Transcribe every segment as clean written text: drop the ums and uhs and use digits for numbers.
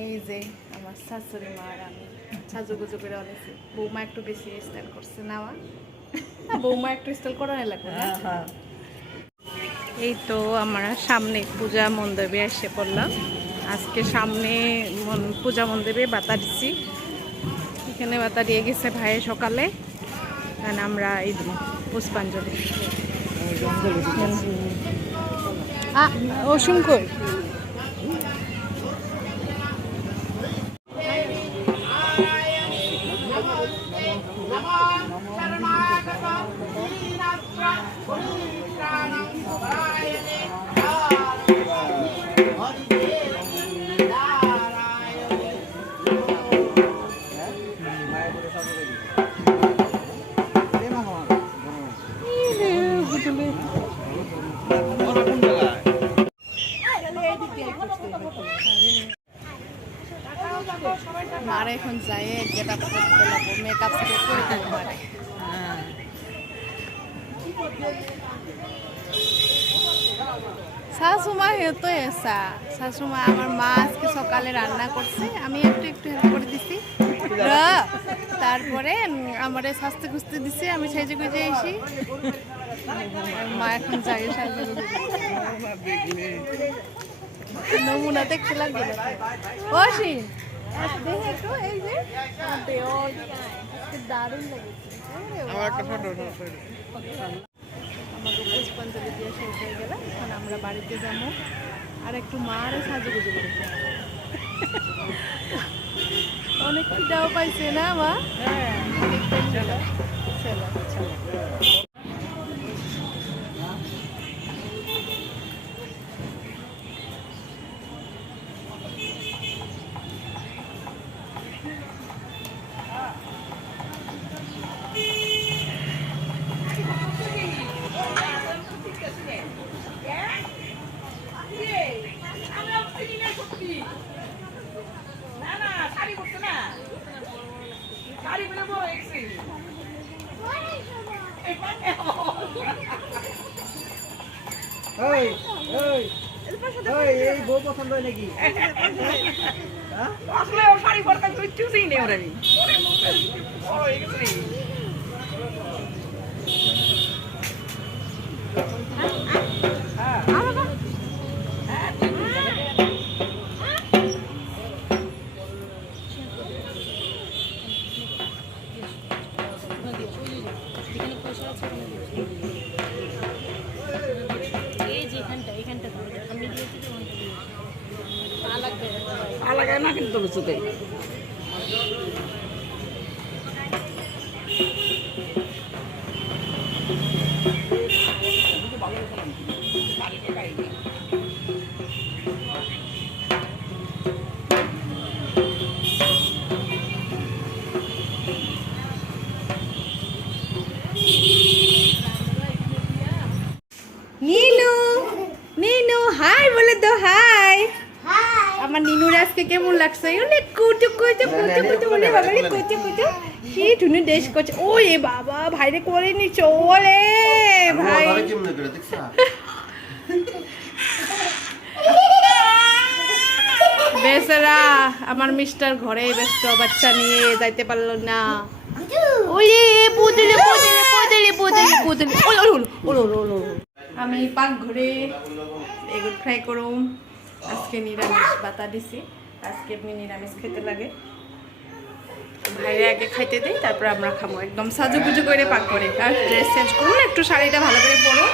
এই যে আমার শাশুড়ি মা আর আমি সাজুগুজু করে অনেছি। বৌমা একটু বেশি স্টাইল করছে নাওয়া, বৌমা একটু স্টাইল করা লাগবে না। এই তো আমরা সামনে পূজা মণ্ডপে এসে পড়লাম। আজকে সামনে পূজা মণ্ডপে বাতা দিচ্ছি। এখানে বাতা দিয়ে গেছে ভাইয়ের সকালে, কারণ আমরা এই পুষ্পাঞ্জলি অসংখ্য মারা এখন যায় গেট আপ করতে লাগবো, মেকআপ সেট করে দেবো মারে। শাশুমা হেতো এসা, শাশুমা আমার মা আজকে সকালে রান্না করছে, আমি একটু একটু হেল্প করে দিছি। তারপরে আমার স্বাস্থ্য খুঁজতে দিছে, আমি সাইজে গুজে এসি। মা এখন যায় সাইজে নমুনা দেখতে লাগবে ওসি দেখে একটু। এই যে দারুণ লেগেছে আমাকে পুষ্পাঞ্জলি দিয়ে শেষ হয়ে গেল। এখন আমরা বাড়িতে যাবো আর একটু মার সাজুগুজু করে। অনেক খিদাও পাইছে না মা? এই বউ পছন্দ হয় নাকি? আসলে শাড়ি পরতে চুজই নেই ওরা আলাদা না কিন্তু কিছুতেই নীনু, নীনু হাই বলে তো। হাই আমার নীনুর আজকে কেমন লাগছে? অনেক কুচু কুচু কুচু কুচু বলে বাবা রে, কুচু কুচু কি টুনু দেশ করছে। ও এ বাবা ভাইরে করে নি চলে ভাই। বেচারা আমার মিস্টার ঘরে ব্যস্ত, বাচ্চা নিয়ে যাইতে পারলো না। ওলে পুতুলে পুতুলে পুতুলে পুতুলে পুতুলে ওল ওল ওল ওল ওল। আমি পাকঘরে এগুলো ফ্রাই করুম। আজকে নিরামিষ বাতা দিছি, আজকে এমনি নিরামিষ খেতে লাগে। ভাইরে আগে খাইতে দিই, তারপর আমরা খাবো। একদম সাজুগুজু করে পাক করে আর ড্রেস চেঞ্জ করুন, একটু শাড়িটা ভালো করে পরো,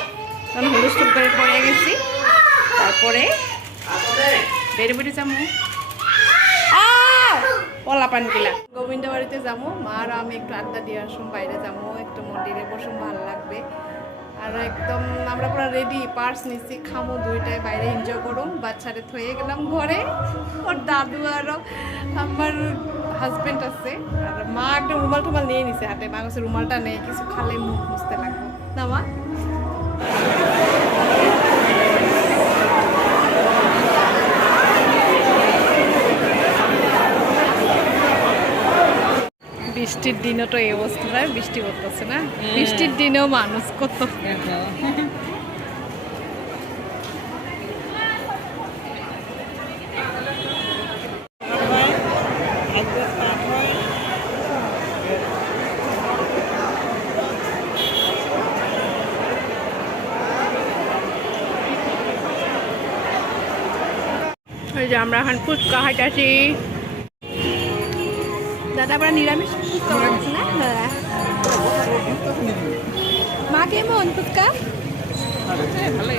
কারণ হুলস্থুল করে পরে গেছি। তারপরে বেড়ে বেড়ে যাবো পলা পান কিলা গোবিন্দ বাড়িতে যাবো। মা আর আমি একটু আড্ডা দিয়ে আসুন, বাইরে যাবো, একটু মন্দিরে বসুন, ভালো লাগবে। আর একদম আমরা পুরো রেডি, পার্স নিচ্ছি, খামো দুইটায়, বাইরে এনজয় করুন। বাচ্চারে থয়ে গেলাম ঘরে, ওর দাদু আর আমার হাজবেন্ড আছে, আর মা একটা রুমাল টুমাল নিয়ে নিছে হাতে। মা কাছে রুমালটা নেই, কিছু খালে মুখ মুছতে লাগবো না মা। বৃষ্টির দিনও তো এই অবস্থা, বৃষ্টি পড়তেছে না, বৃষ্টির দিনেও মানুষ কত। আজকে স্টার্ট হয় ওই যে আমরা এখন ফুচকা হাঁটাছি। দাদা আমরা নিরামিষ ফুচকা বানাচ্ছি না? হ্যাঁ। মা কেমন ফুচকা? ভালোই।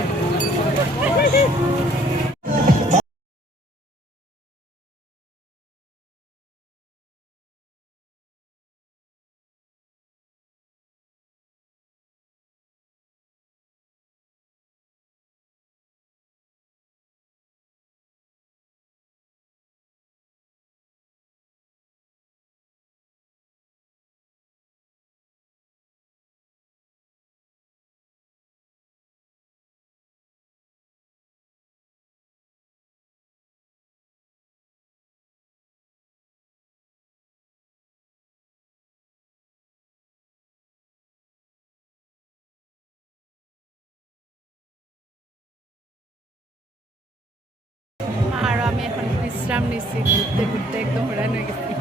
আর আমি এখন বিশ্রাম নিচ্ছি, ঘুরতে ঘুরতে একদম হরান হয়ে গেছি।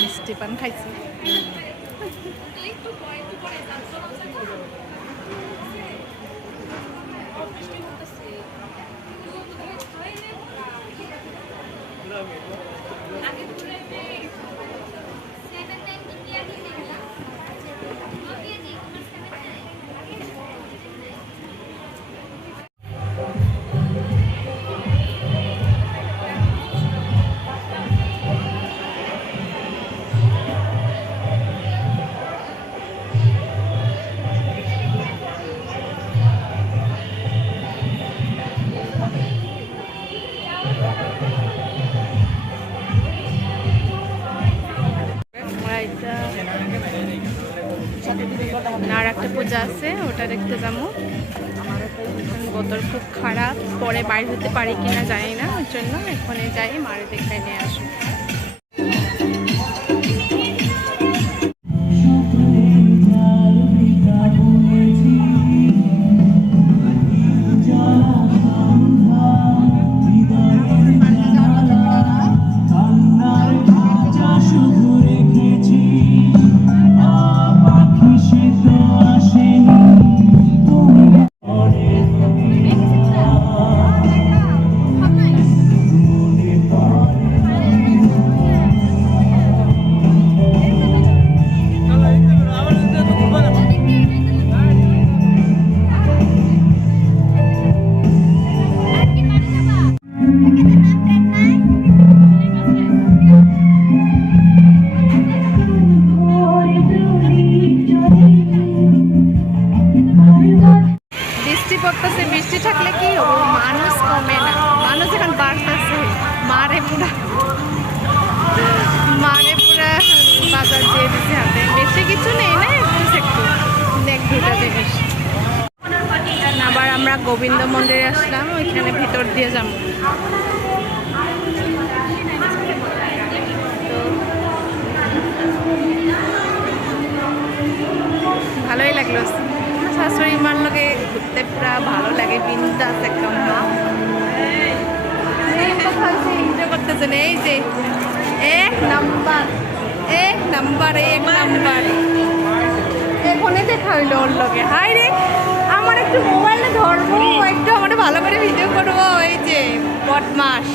মিষ্টি পান খাইছি। আর একটা পূজা আছে, ওটা দেখতে যাবো। বোতল খুব খারাপ, পরে বাইরে হতে পারি কিনা জানি না, ওর জন্য এখানে যাই, মারে দেখাই নিয়ে আসবো। বৃষ্টি থাকলে কি হবো, মানুষ কমে না, মানুষ এখন বাড়তেছে। মারে পুরা বাজার দিয়ে দিতে হাতে, বেশি কিছু নেই না, একটু দেখ দুটা জিনিস। আবার আমরা গোবিন্দ মন্দিরে আসলাম, ওইখানে ভিতর দিয়ে যাব। ভালোই লাগলো, শাশুড়ি মার লগে ঘুরতে পুরা ভালো লাগে, বিন্দাস একদম। এনজয় করতেছেন, এই যে এক নাম্বার এখানে দেখা হইলো ওর লগে। হাই রে, আমার একটু মোবাইলে ধরবো, একটু আমার ভালো করে ভিডিও করবো, এই যে বদমাস।